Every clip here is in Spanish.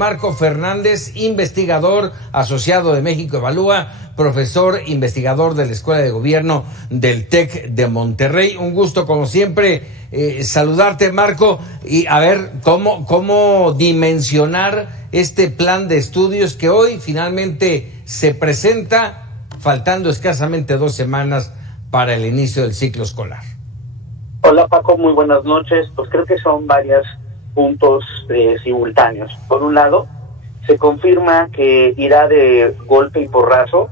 Marco Fernández, investigador asociado de México Evalúa, profesor investigador de la Escuela de Gobierno del TEC de Monterrey. Un gusto, como siempre, saludarte, Marco, y a ver cómo dimensionar este plan de estudios que hoy finalmente se presenta, faltando escasamente 2 semanas para el inicio del ciclo escolar. Hola, Paco, muy buenas noches. Pues creo que son varios puntos simultáneos. Por un lado, se confirma que irá de golpe y porrazo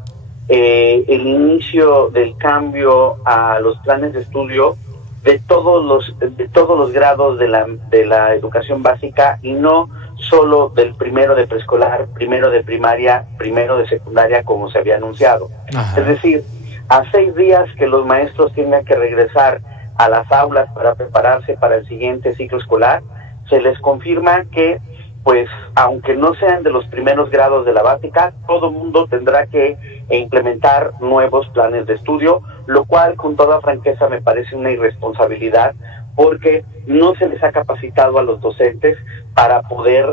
el inicio del cambio a los planes de estudio de todos los grados de la educación básica, y no solo del primero de preescolar, primero de primaria, primero de secundaria, como se había anunciado. Ajá. Es decir, a 6 días que los maestros tengan que regresar a las aulas para prepararse para el siguiente ciclo escolar, se les confirma que, pues, aunque no sean de los primeros grados de la básica, todo mundo tendrá que implementar nuevos planes de estudio, lo cual, con toda franqueza, me parece una irresponsabilidad, porque no se les ha capacitado a los docentes para poder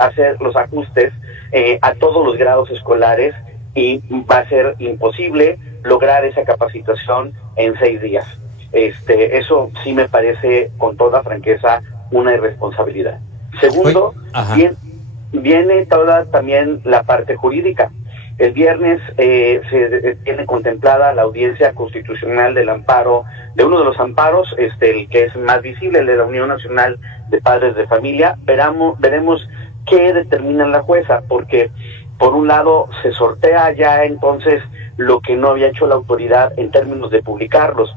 hacer los ajustes a todos los grados escolares, y va a ser imposible lograr esa capacitación en 6 días. Eso sí me parece, con toda franqueza, una irresponsabilidad. Segundo, viene toda también la parte jurídica. El viernes se tiene contemplada la audiencia constitucional del amparo, de uno de los amparos, el que es más visible, el de la Unión Nacional de Padres de Familia. Veremos qué determina la jueza, porque por un lado se sortea ya entonces lo que no había hecho la autoridad en términos de publicar los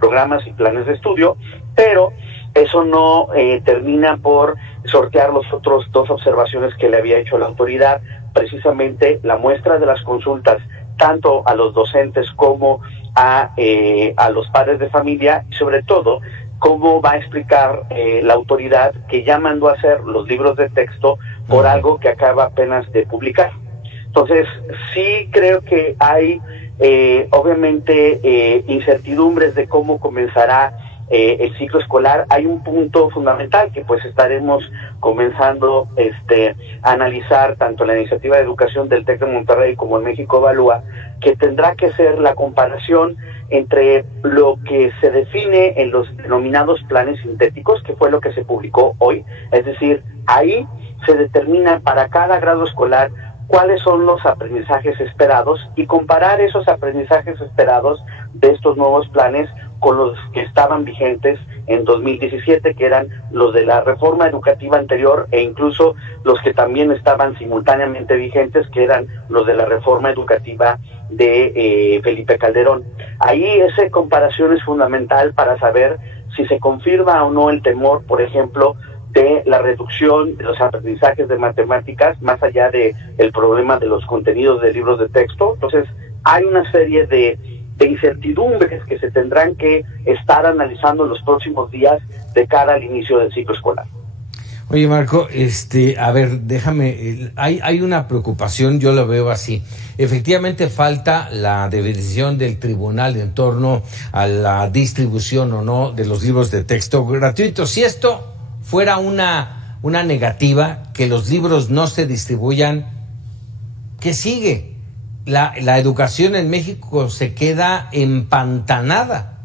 programas y planes de estudio, pero eso no termina por sortear los otros 2 observaciones que le había hecho la autoridad, precisamente la muestra de las consultas, tanto a los docentes como a los padres de familia, y sobre todo cómo va a explicar la autoridad que ya mandó a hacer los libros de texto por algo que acaba apenas de publicar. Entonces, sí creo que hay, obviamente, incertidumbres de cómo comenzará el ciclo escolar. Hay un punto fundamental que pues estaremos comenzando a analizar tanto en la iniciativa de educación del TEC de Monterrey como en México Evalúa, que tendrá que ser la comparación entre lo que se define en los denominados planes sintéticos, que fue lo que se publicó hoy. Es decir, ahí se determina para cada grado escolar cuáles son los aprendizajes esperados, y comparar esos aprendizajes esperados de estos nuevos planes con los que estaban vigentes en 2017, que eran los de la reforma educativa anterior, e incluso los que también estaban simultáneamente vigentes, que eran los de la reforma educativa de Felipe Calderón. Ahí esa comparación es fundamental para saber si se confirma o no el temor, por ejemplo, de la reducción de los aprendizajes de matemáticas, más allá de el problema de los contenidos de libros de texto. Entonces, hay una serie de incertidumbres que se tendrán que estar analizando en los próximos días de cara al inicio del ciclo escolar. Oye, Marco, a ver, déjame, hay una preocupación, yo lo veo así. Efectivamente falta la decisión del tribunal en torno a la distribución o no de los libros de texto gratuitos. Si esto fuera una negativa, que los libros no se distribuyan, ¿qué sigue? La educación en México se queda empantanada.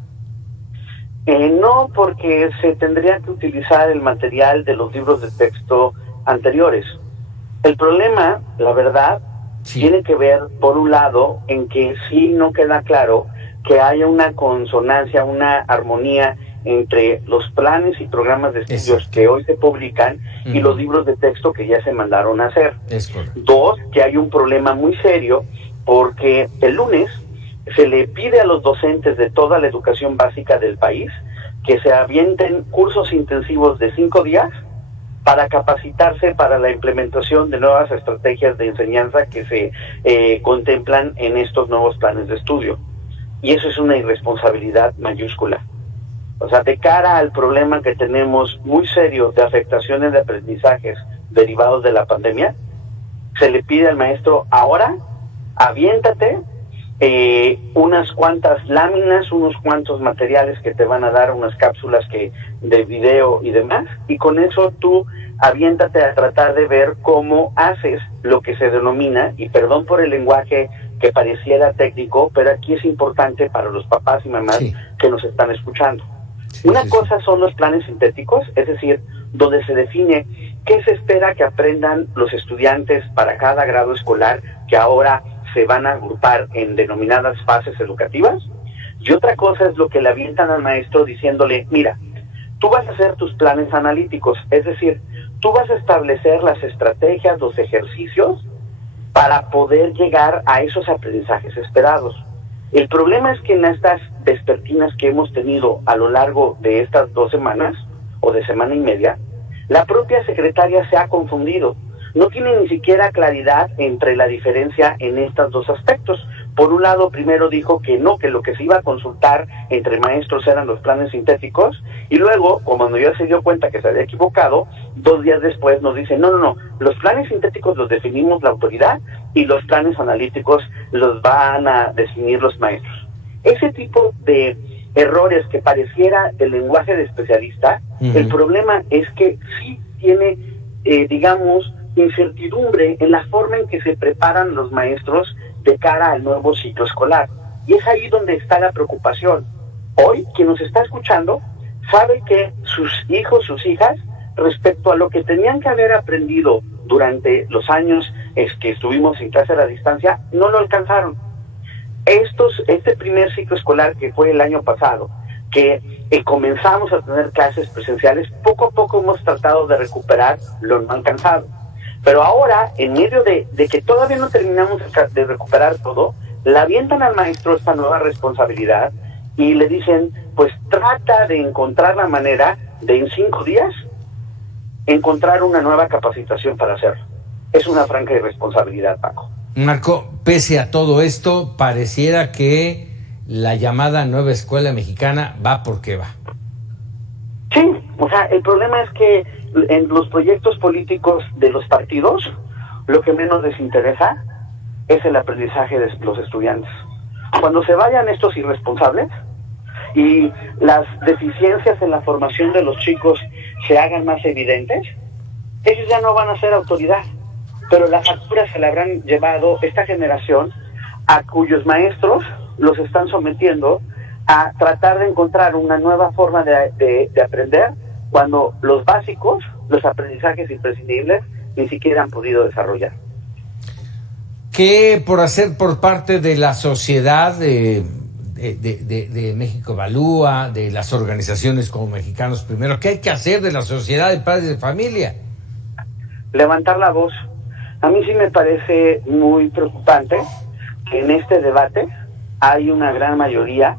No, porque se tendría que utilizar el material de los libros de texto anteriores. El problema, la verdad, tiene que ver, por un lado, en que sí no queda claro que haya una consonancia, una armonía entre los planes y programas de estudios que hoy se publican y los libros de texto que ya se mandaron a hacer. Dos, que hay un problema muy serio, porque el lunes se le pide a los docentes de toda la educación básica del país que se avienten cursos intensivos de 5 días para capacitarse para la implementación de nuevas estrategias de enseñanza que se contemplan en estos nuevos planes de estudio. Y eso es una irresponsabilidad mayúscula. O sea, de cara al problema que tenemos muy serio de afectaciones de aprendizajes derivados de la pandemia, se le pide al maestro: ahora, aviéntate unas cuantas láminas, unos cuantos materiales que te van a dar, unas cápsulas de video y demás, y con eso tú aviéntate a tratar de ver cómo haces lo que se denomina, y perdón por el lenguaje que pareciera técnico, pero aquí es importante para los papás y mamás que nos están escuchando. Una cosa son los planes sintéticos, es decir, donde se define qué se espera que aprendan los estudiantes para cada grado escolar, que ahora se van a agrupar en denominadas fases educativas, y otra cosa es lo que le avientan al maestro diciéndole, mira, tú vas a hacer tus planes analíticos, es decir, tú vas a establecer las estrategias, los ejercicios para poder llegar a esos aprendizajes esperados. El problema es que en estas vespertinas que hemos tenido a lo largo de estas 2 semanas, o de semana y media, la propia secretaria se ha confundido. No tiene ni siquiera claridad entre la diferencia en estos dos aspectos. Por un lado, primero dijo que no, que lo que se iba a consultar entre maestros eran los planes sintéticos, y luego, cuando ya se dio cuenta que se había equivocado, 2 días después nos dice, no, los planes sintéticos los definimos la autoridad y los planes analíticos los van a definir los maestros. Ese tipo de errores que pareciera el lenguaje de especialista, el problema es que sí tiene, incertidumbre en la forma en que se preparan los maestros de cara al nuevo ciclo escolar. Y es ahí donde está la preocupación. Hoy, quien nos está escuchando, sabe que sus hijos, sus hijas, respecto a lo que tenían que haber aprendido durante los años que estuvimos en clase a la distancia, no lo alcanzaron. Este primer ciclo escolar que fue el año pasado, que comenzamos a tener clases presenciales, poco a poco hemos tratado de recuperar lo no alcanzado. Pero ahora, en medio de que todavía no terminamos de recuperar todo, le avientan al maestro esta nueva responsabilidad y le dicen, pues trata de encontrar la manera de en 5 días encontrar una nueva capacitación para hacerlo. Es una franca irresponsabilidad, Paco. Marco, pese a todo esto, pareciera que la llamada nueva escuela mexicana va porque va. Sí, o sea, el problema es que en los proyectos políticos de los partidos, lo que menos les interesa es el aprendizaje de los estudiantes. Cuando se vayan estos irresponsables y las deficiencias en la formación de los chicos se hagan más evidentes, ellos ya no van a ser autoridad, pero la factura se la habrán llevado esta generación a cuyos maestros los están sometiendo a tratar de encontrar una nueva forma de aprender, cuando los básicos, los aprendizajes imprescindibles, ni siquiera han podido desarrollar. ¿Qué por hacer por parte de la sociedad de México Evalúa, de las organizaciones como Mexicanos Primero? ¿Qué hay que hacer de la sociedad de padres de familia? Levantar la voz. A mí sí me parece muy preocupante que en este debate hay una gran mayoría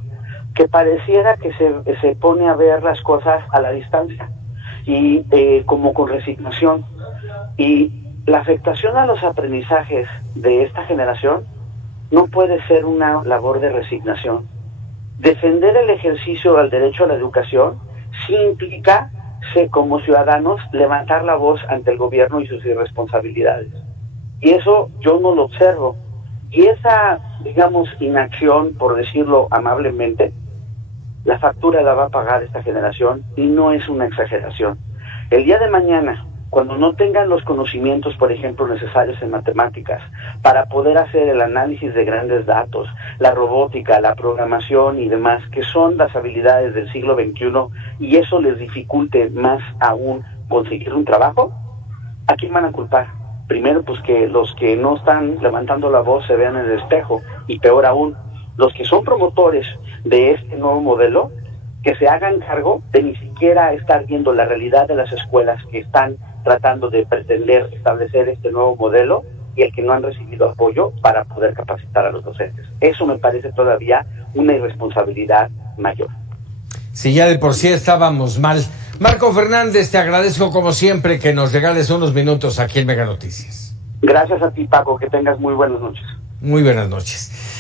que pareciera que se pone a ver las cosas a la distancia y como con resignación. Y la afectación a los aprendizajes de esta generación no puede ser una labor de resignación. Defender el ejercicio al derecho a la educación sí implica, como ciudadanos, levantar la voz ante el gobierno y sus irresponsabilidades. Y eso yo no lo observo. Y esa, inacción, por decirlo amablemente, la factura la va a pagar esta generación, y no es una exageración. El día de mañana, cuando no tengan los conocimientos, por ejemplo, necesarios en matemáticas, para poder hacer el análisis de grandes datos, la robótica, la programación y demás, que son las habilidades del siglo XXI, y eso les dificulte más aún conseguir un trabajo, ¿a quién van a culpar? Primero, pues que los que no están levantando la voz se vean en el espejo, y peor aún, los que son promotores de este nuevo modelo, que se hagan cargo de ni siquiera estar viendo la realidad de las escuelas que están tratando de pretender establecer este nuevo modelo y el que no han recibido apoyo para poder capacitar a los docentes. Eso me parece todavía una irresponsabilidad mayor. Si ya de por sí estábamos mal. Marco Fernández, te agradezco como siempre que nos regales unos minutos aquí en Mega Noticias. Gracias a ti, Paco, que tengas muy buenas noches. Muy buenas noches.